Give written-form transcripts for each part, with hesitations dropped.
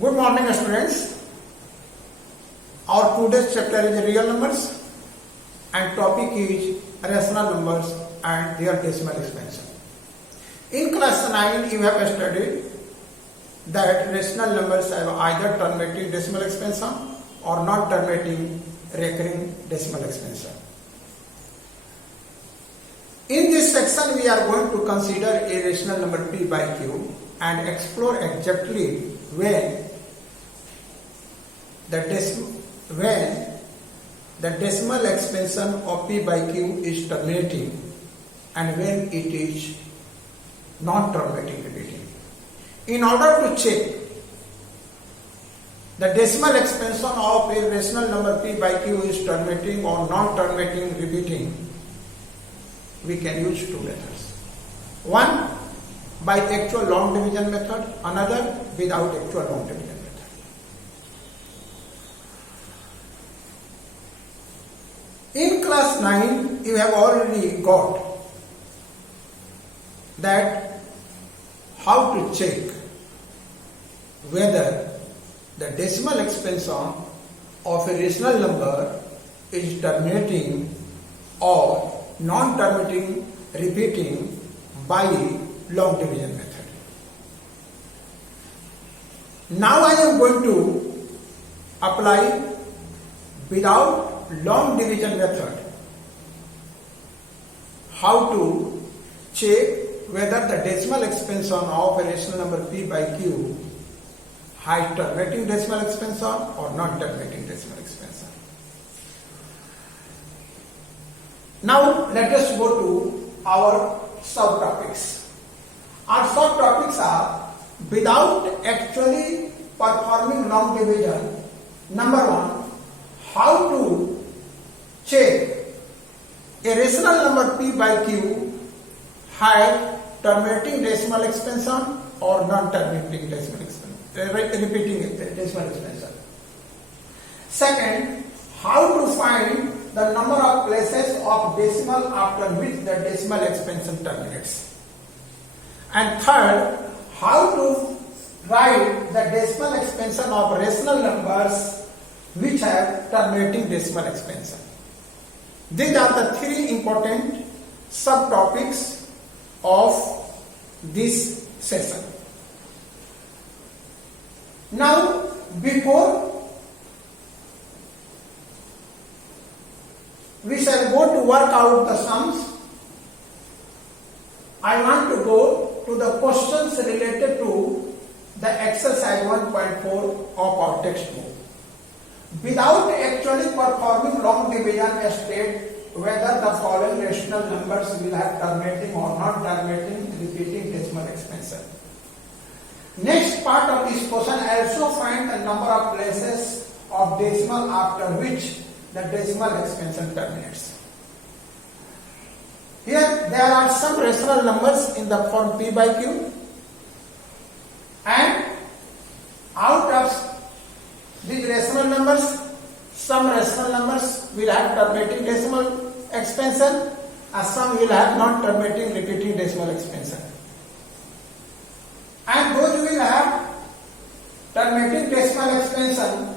Good morning, students. Our today's chapter is real numbers and topic is rational numbers and their decimal expansion. In class 9, you have studied that rational numbers have either terminating decimal expansion or non-terminating recurring decimal expansion. In this section, we are going to consider a rational number p by q and explore exactly when the decimal expansion of p by q is terminating and when it is non-terminating repeating. In order to check the decimal expansion of a rational number p by q is terminating or non-terminating repeating, we can use two methods. One by actual long division method, another without actual long division method. In class 9, you have already got that how to check whether the decimal expansion of a rational number is terminating or non-terminating repeating by long division method. Now I am going to apply without long division method how to check whether the decimal expansion of a rational number p by q has terminating decimal expansion or non-terminating decimal expansion. Now let us go to our subtopics. Our subtopics are without actually performing long division. Number one, how to check a rational number p by q has terminating decimal expansion or non-terminating decimal expansion, repeating decimal expansion. Second, how to find the number of places of decimal after which the decimal expansion terminates. And third, how to write the decimal expansion of rational numbers which have terminating decimal expansion. These are the three important subtopics of this session. Now, before we shall go to work out the sums, I want to go to the questions related to the exercise 1.4 of our textbook. Without actually performing long division, state whether the following rational numbers will have terminating or non-terminating repeating decimal expansion. Next part of this question, also find the number of places of decimal after which the decimal expansion terminates. Here there are some rational numbers in the form p by q, and out of these rational numbers, some rational numbers will have terminating decimal expansion and some will have non-terminating repeating decimal expansion. And those will have terminating decimal expansion,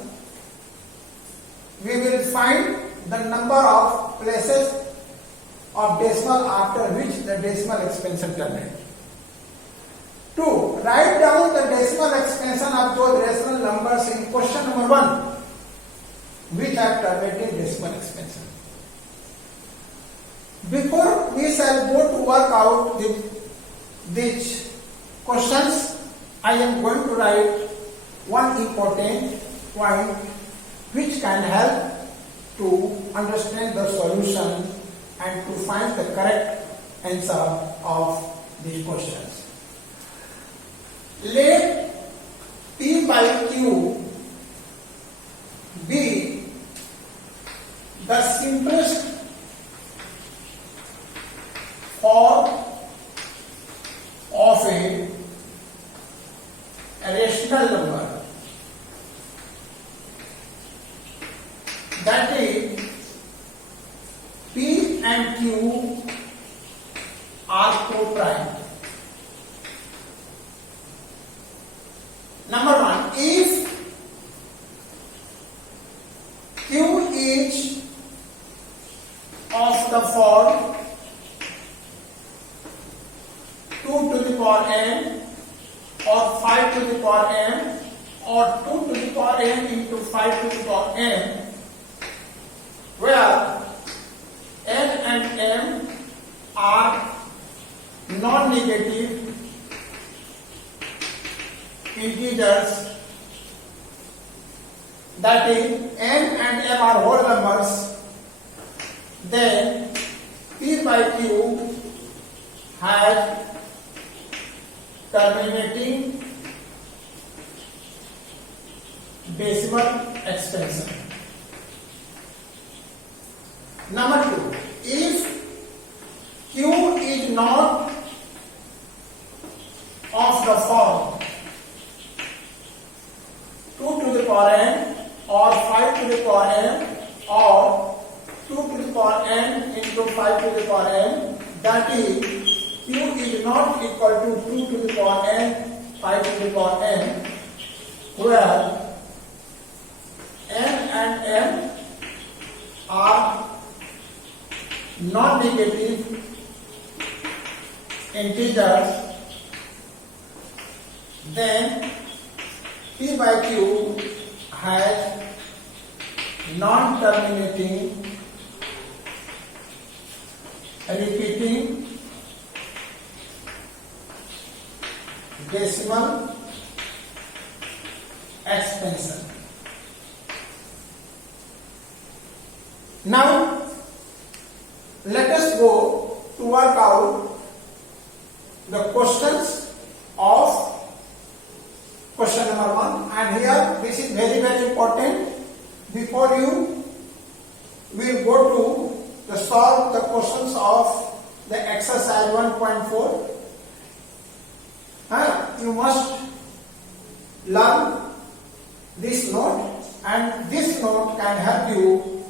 we will find the number of places of decimal after which the decimal expansion terminates. 2. Write down the decimal expansion of those rational numbers in question number 1 which have terminating decimal expansion. Before we shall go to work out these questions, I am going to write one important point which can help to understand the solution and to find the correct answer of these questions. Let p by q be the simplest form of a rational number, that is p and q are co-prime. Number one, if Q is of the form 2 to the power n or 5 to the power n or 2 to the power n into 5 to the power n, where n and m are non-negative integers, that is n and m are whole numbers, then P by Q has terminating decimal expansion. Number 2, if Q is not of the form 2 to the power n or 5 to the power n or 2 to the power n into 5 to the power n, that is Q is not equal to 2 to the power n, 5 to the power n, where n and m are non-negative integers, then P by Q has non-terminating repeating decimal expansion. Now let us go to work out the questions of question number 1, and here this is very important. Before you will go to solve the questions of the exercise 1.4, you must learn this note, and this note can help you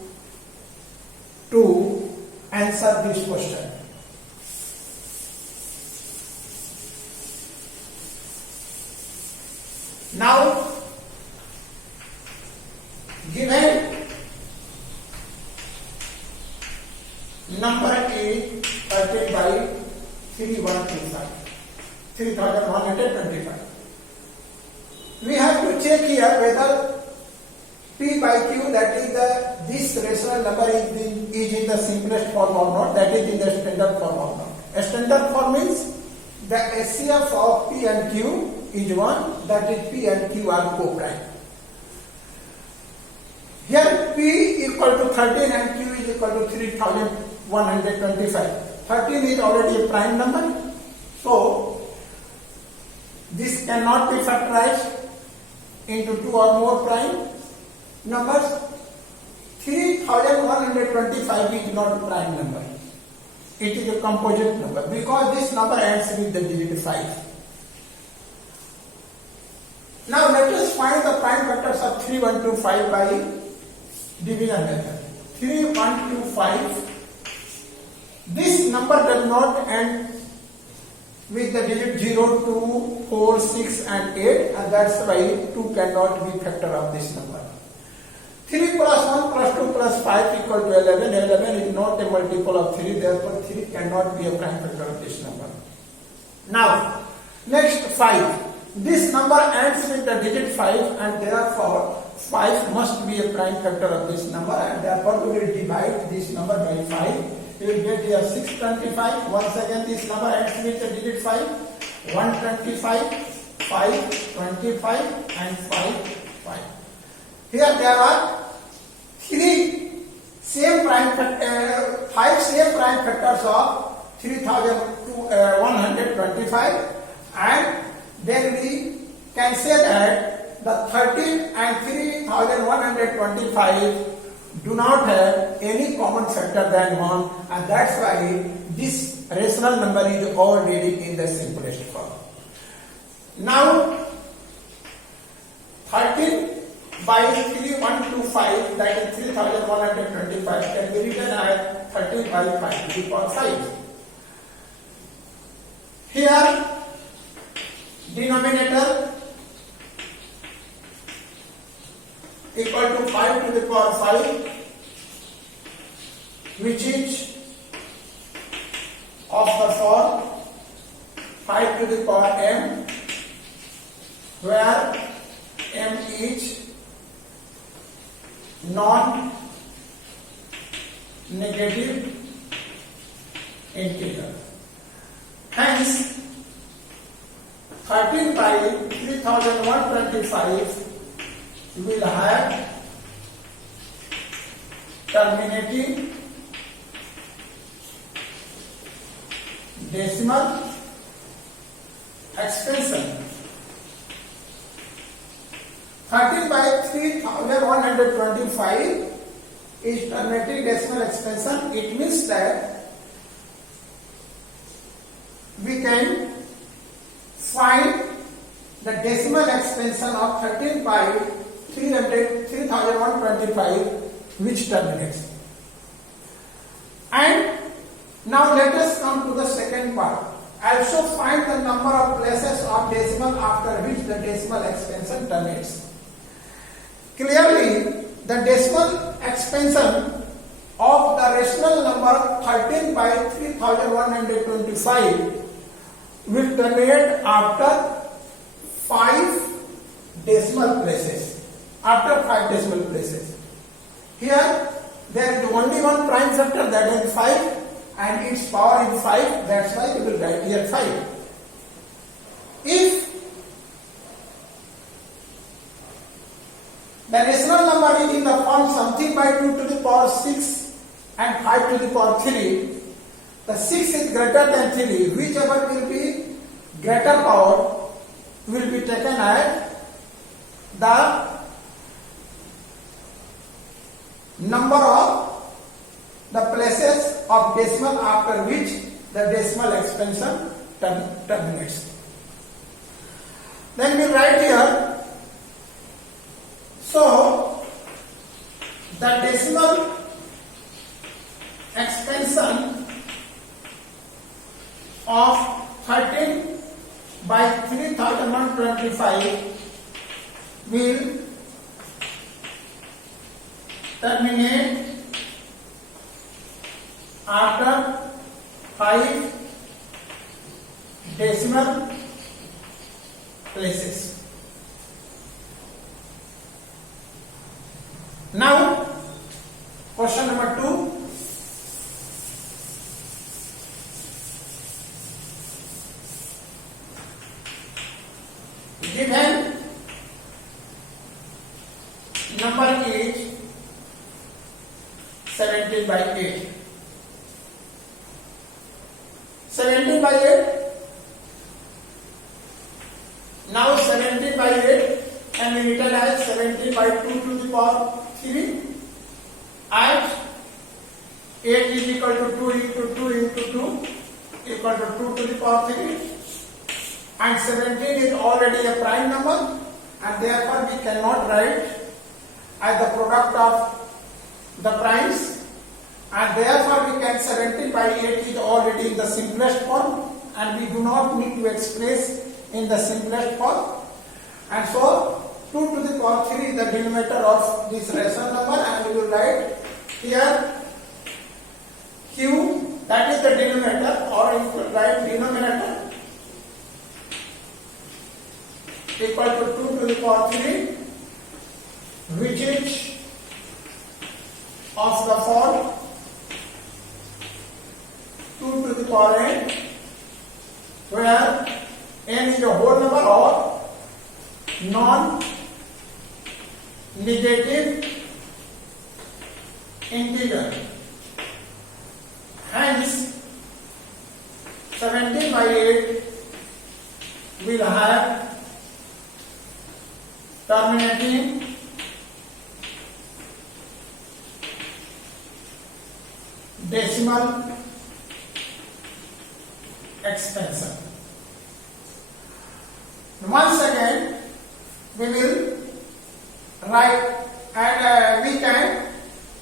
to answer this question. Now, given number is 13 by 3125, we have to check here whether P by Q, that is this rational number is in the simplest form or not, that is in the standard form or not. A standard form means the HCF of P and Q is 1, that is P and Q are co-prime. Here P equal to 13 and Q is equal to 3125. 13 is already a prime number, so this cannot be factorized into 2 or more prime numbers. 3125 is not a prime number. It is a composite number because this number ends with the digit 5. Now let us find the prime factors of 3125 by division method. 3125, this number does not end with the digit 0, 2, 4, 6 and 8, and that's why 2 cannot be factor of this number. 3 plus 1 plus 2 plus 5 equal to 11. 11 is not a multiple of 3, therefore 3 cannot be a prime factor of this number. Now, next 5. This number ends with the digit 5, and therefore 5 must be a prime factor of this number, and therefore we will divide this number by 5. You will get here 625. Once again this number ends with the digit 5. 125, 525 and 5, 5. Here there are 5 same prime factors of 3125, and then we can say that the 13 and 3125 do not have any common factor than 1, and that's why this rational number is already in the simplest form. Now 13 by 3125, that is 3125, can be written as 13 by 5 to the power 5. Here denominator equal to 5 to the power 5, which is of the form 5 to the power m, where m is non-negative integer. Hence, 13 by 3125 will have terminating decimal expansion. 13 by 3125 is terminating decimal expansion. It means that we can find the decimal expansion of 13 by 3125 which terminates. And now let us come to the second part. Also find the number of places of decimal after which the decimal expansion terminates. Clearly, the decimal expansion of the rational number 13 by 3125 will terminate after 5 decimal places. After 5 decimal places. Here, there is only one prime factor, that is 5, and its power is 5. That's why we will write here 5. If the rational number is in the form something by 2 to the power 6 and 5 to the power 3, the 6 is greater than 3, whichever will be greater power will be taken as the number of the places of decimal after which the decimal expansion terminates. Then we write here, so the decimal expansion of 13 by 3125 will terminate after 5 decimal places. Now, question number 2. Given number is 17 by 8. 17 by 8. Now 17 by 8 can be written as 17 by 2 to the power 3, and 8 is equal to 2 into 2 into 2 equal to 2 to the power 3, and 17 is already a prime number, and therefore we cannot write as the product of the primes, and therefore we can 17 by 8 is already in the simplest form, and we do not need to express in the simplest form, and so 2 to the power 3 is the denominator of this rational number, and we will write here q, that is the denominator, or you could write denominator equal to 2 to the power 3, which is of the form 2 to the power n, where n is a whole number or non-negative integer. Hence, 17 by 8 will have terminating decimal expansion. Once again, we will write, and we can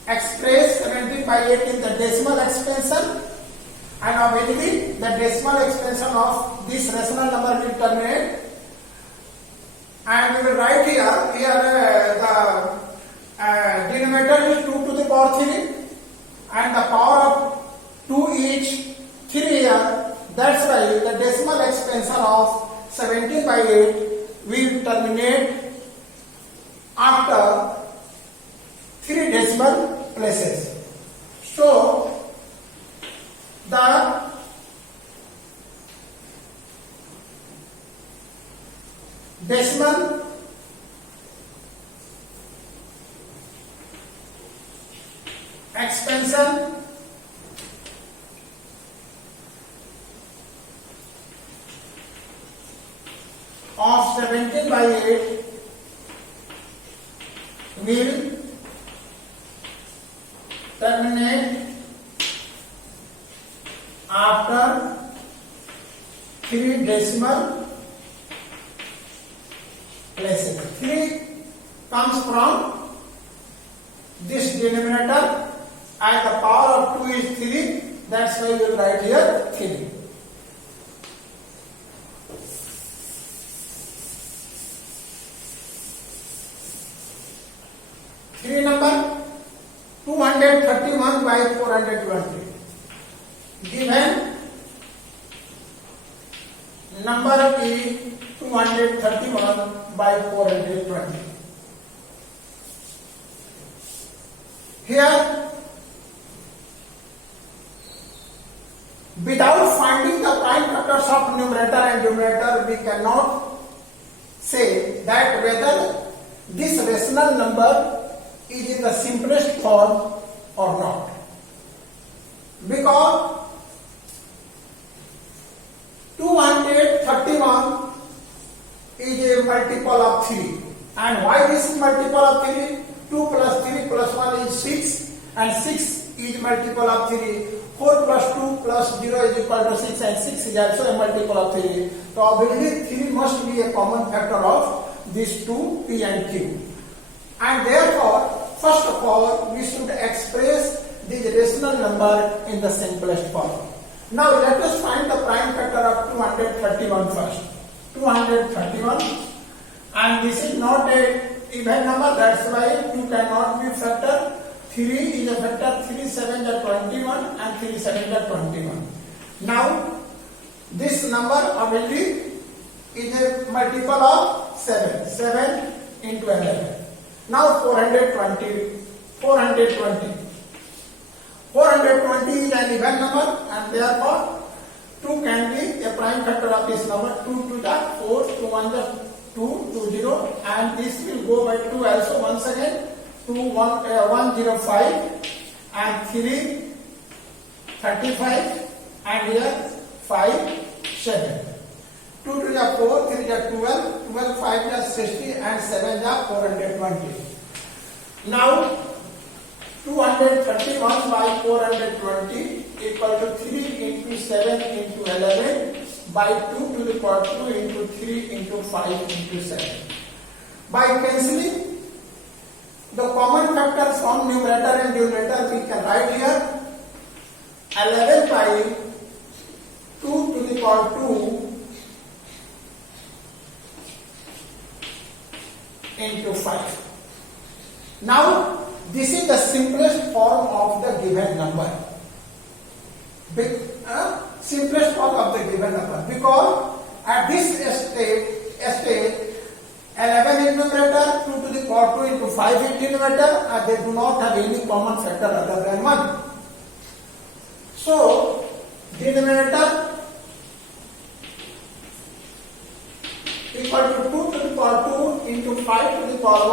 express 17 by 8 in the decimal expansion, and obviously the decimal expansion of this rational number will terminate, and we will write here the and the power of 2 is 3 here. That's why the decimal expansion of 17 by 8 will terminate after 3 decimal places. So the decimal expansion of 17 by 8 will terminate after 3 decimal places. 3 comes from this denominator and the power of 2 is 3. That's why we will write here 3. Number 231 by 420. Given number is 231 by 420. Here, without finding the prime factors of numerator and denominator, we cannot say that whether this rational number is in the simplest form or not, because 231 is a multiple of 3. And why this is multiple of 3? 2 plus 3 plus 1 is 6, and 6 is multiple of 3. 4 plus 2 plus 0 is equal to 6, and 6 is also a multiple of 3. So obviously 3 must be a common factor of these two, P and Q. And therefore, first of all, we should express this rational number in the simplest form. Now let us find the prime factor of 231 first. 231, and this is not a even number, that's why 2 cannot be factor. 3 is a factor, 3 7 are 21 and 3 7 are 21. Now this number obviously is a multiple of 7. 7 into 11. Now 420. 420 is an even number, and therefore 2 can be a prime factor of this number. 2 to the 4, 2 1 the 2, 2 0, and this will go by 2 also once again. 2 105 and 3 35 and here 5 7. 2 to the 4, 3 the 12, 12 5 the 60 and 7 the 420. Now 231 by 420 equal to 3 into 7 into 11 by 2 to the power 2 into 3 into 5 into 7. By cancelling the common factors from numerator and denominator, we can write here 11 by 2 to the power 2 into 5. Now, this is the simplest form of the given number. Simplest form of the given number, because at this stage 11 is numerator, 2 to the power 2 into 5 is denominator, and they do not have any common factor other than 1. So, denominator equal to 2 to the power 2 into 5 to the power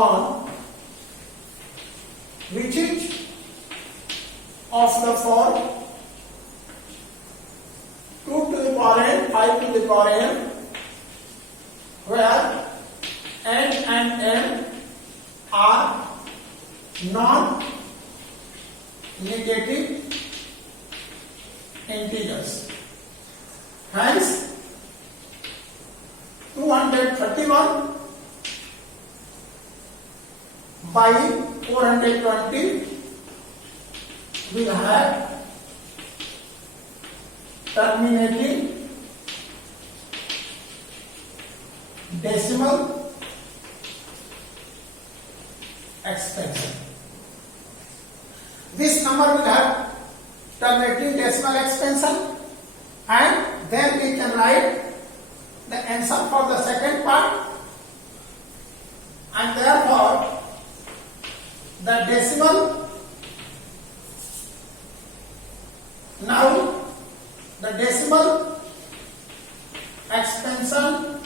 1, which is of the form 2 to the power n, 5 to the power n, where n and m are non-negative integers. Hence, 231 by 420 will have terminating decimal expansion. This number will have terminating decimal expansion, and then we can write the answer for the second part, and therefore the decimal, now the decimal expansion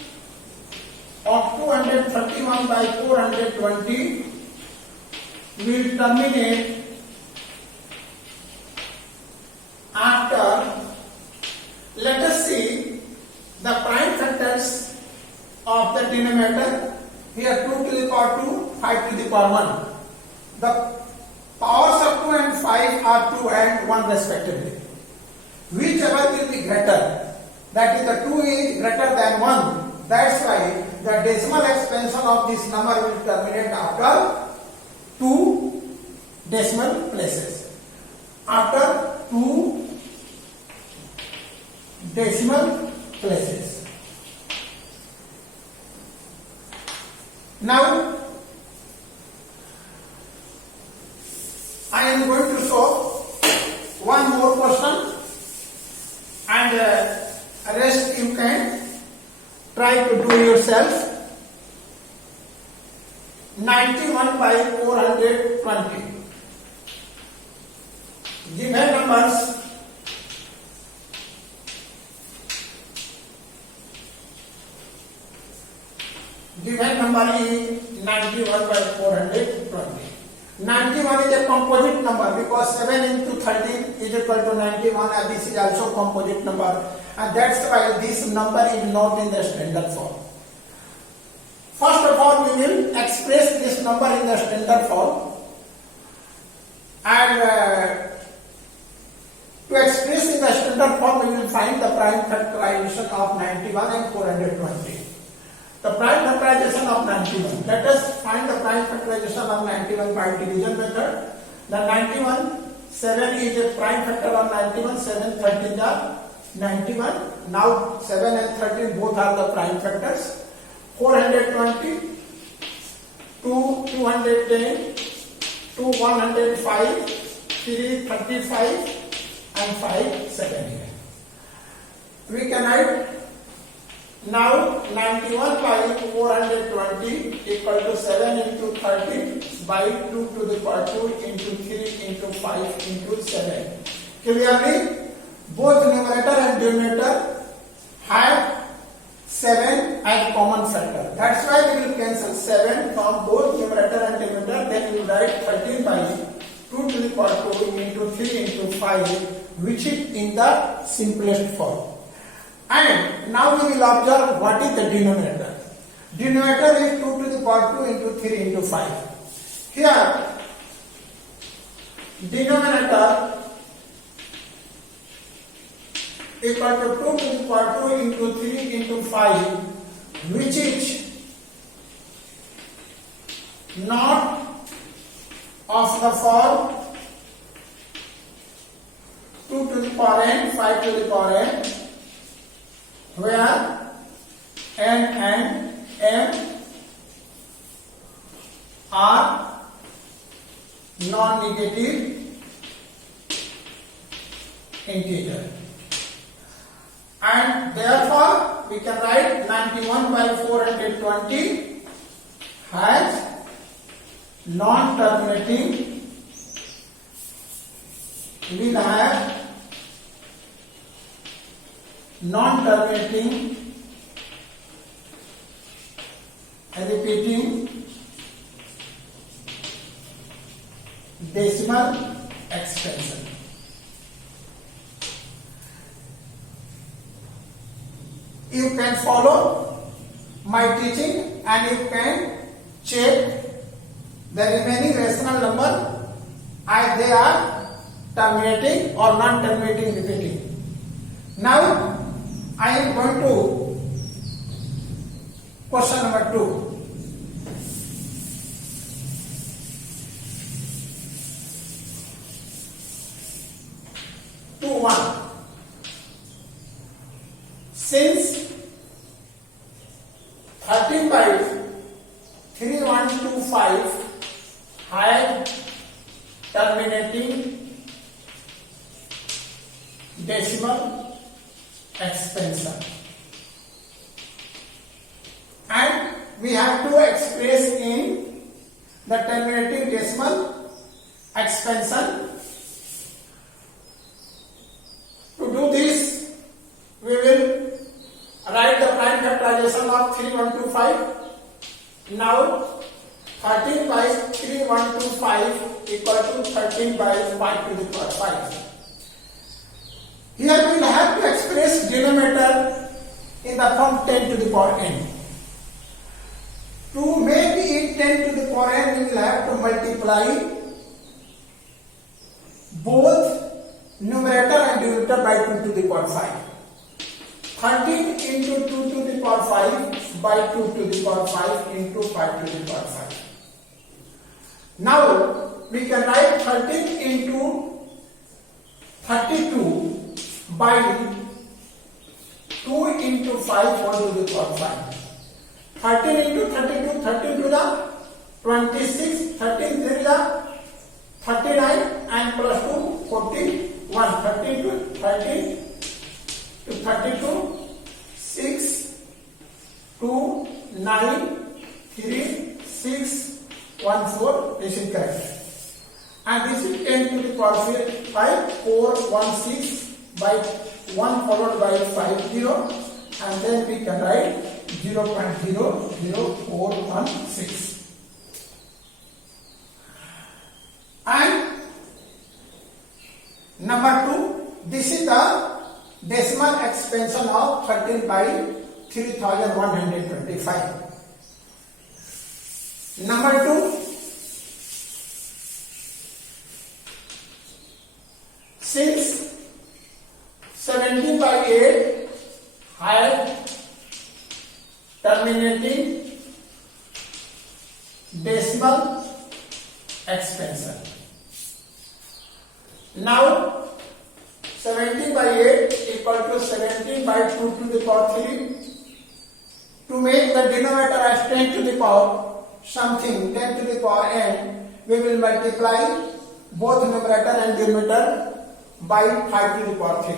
of 231 by 420 will terminate after, let us see the prime factors of the denominator. Here 2 to the power 2, 5 to the power 1. The powers of 2 and 5 are 2 and 1 respectively. Whichever will be greater, that is the 2 is greater than 1. That's why the decimal expansion of this number will terminate after 2 decimal places. After 2 decimal places. Now, I am going to show one more question, and rest you can try to do yourself. 91 by 420. Given numbers given number is 91 by 420. 91 is a composite number because 7 into 13 is equal to 91, and this is also composite number, and that's why this number is not in the standard form. First of all, we will express this number in the standard form, and to express in the standard form we will find the prime factorization of 91 and 420. The prime factorization of 91. Let us find the prime factorization of 91 by division method. The 91, 7 is a prime factor of 91, 7, 13 are 91. Now 7 and 13 both are the prime factors. 420, 2, 210, 2, 105, 3, 35, and 5, 7 here. We can write now 91 by 420 equal to 7 into 30 by 2 to the power 2 into 3 into 5 into 7. Clearly, both numerator and denominator have 7 as common factor. That's why we will cancel 7 from both numerator and denominator. Then we will write 13 by 2 to the power 2 into 3 into 5, which is in the simplest form. And now we will observe what is the denominator. Denominator is 2 to the power 2 into 3 into 5. Here, denominator equal to 2 to the power 2 into 3 into 5, which is not of the form 2 to the power n, 5 to the power n, where n and m are non-negative integer, and therefore we can write 91 by 420 has non-terminating, will have non-terminating repeating decimal expansion. You can follow my teaching and you can check the remaining rational number as they are terminating or non-terminating repeating. Now I am going to question number 2. Since 13 by 3125 had terminating decimal expansion. And we have to express in the terminating decimal expansion. To do this, we will write the prime factorization of 3125. Now 13 by 3125 equal to 13 by 5 to the power 5. Here we will have to express denominator in the form 10 to the power n. To make it 10 to the power n, we will have to multiply both numerator and denominator by 2 to the power 5. 13 into 2 to the power 5 by 2 to the power 5 into 5 to the power 5. Now we can write 13 into 32 by 2 into 5 whole to the power 5. 13 into 32, 13 to the 26, 13 to the 39 and plus 2, 41. 13 to 13 to 32, 6, 2, 9, 3, 6, 1, 4. This is correct. And this is 10 to the power 5, 4, 1, 6 by 1 followed by 5, 0. And then we can write 0.00416. And number 2, this is the decimal expansion of 13 by 3125. Number 2, since 17 by 8 have terminating decimal expansion. Now 17 by 8 equal to 17 by 2 to the power 3. To make the denominator as 10 to the power something 10 to the power n, we will multiply both numerator and denominator by 5 to the power 3.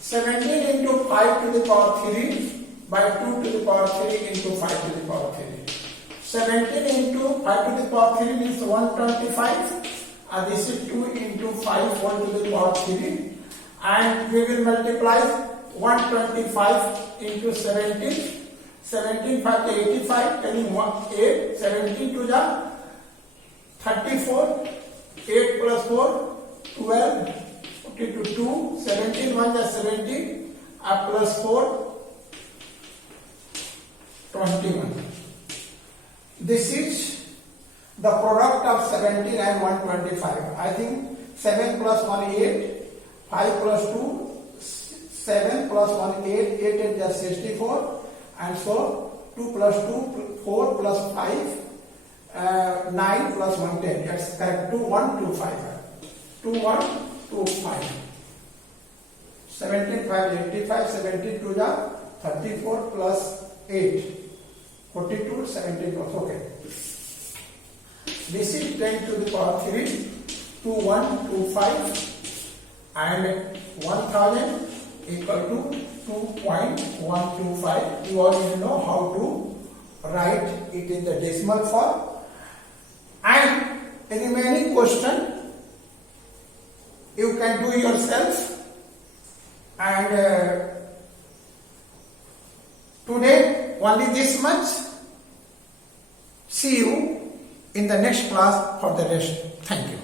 17 into 5 to the power 3 by 2 to the power 3 into 5 to the power 3. 17 into 5 to the power 3 means 125, and this is 2 into 5 whole to the power 3. And we will multiply 125 into 17. 17 5 85, telling 8, 17 to the 34, 8 plus 4, 12, 42, 2, 17 1 is 17, plus 4, 21. This is the product of 17 and 125. I think 7 plus 1 8, 5 plus 2 7 plus 1 8, 8 is just 64, and so 2 plus 2 4 plus 5 9 plus 1 10. That's correct. 2 1 2 5. 2 1 2 5. 17 5 85, 17 to the 34 plus 8, 42, 17 plus. Okay. This is 10 to the power 3, 2 1 2 5, and 1000 equal to 2.125. You already know how to write it in the decimal form. And the remaining question you can do yourself. And today only this much. See you in the next class for the rest. Thank you.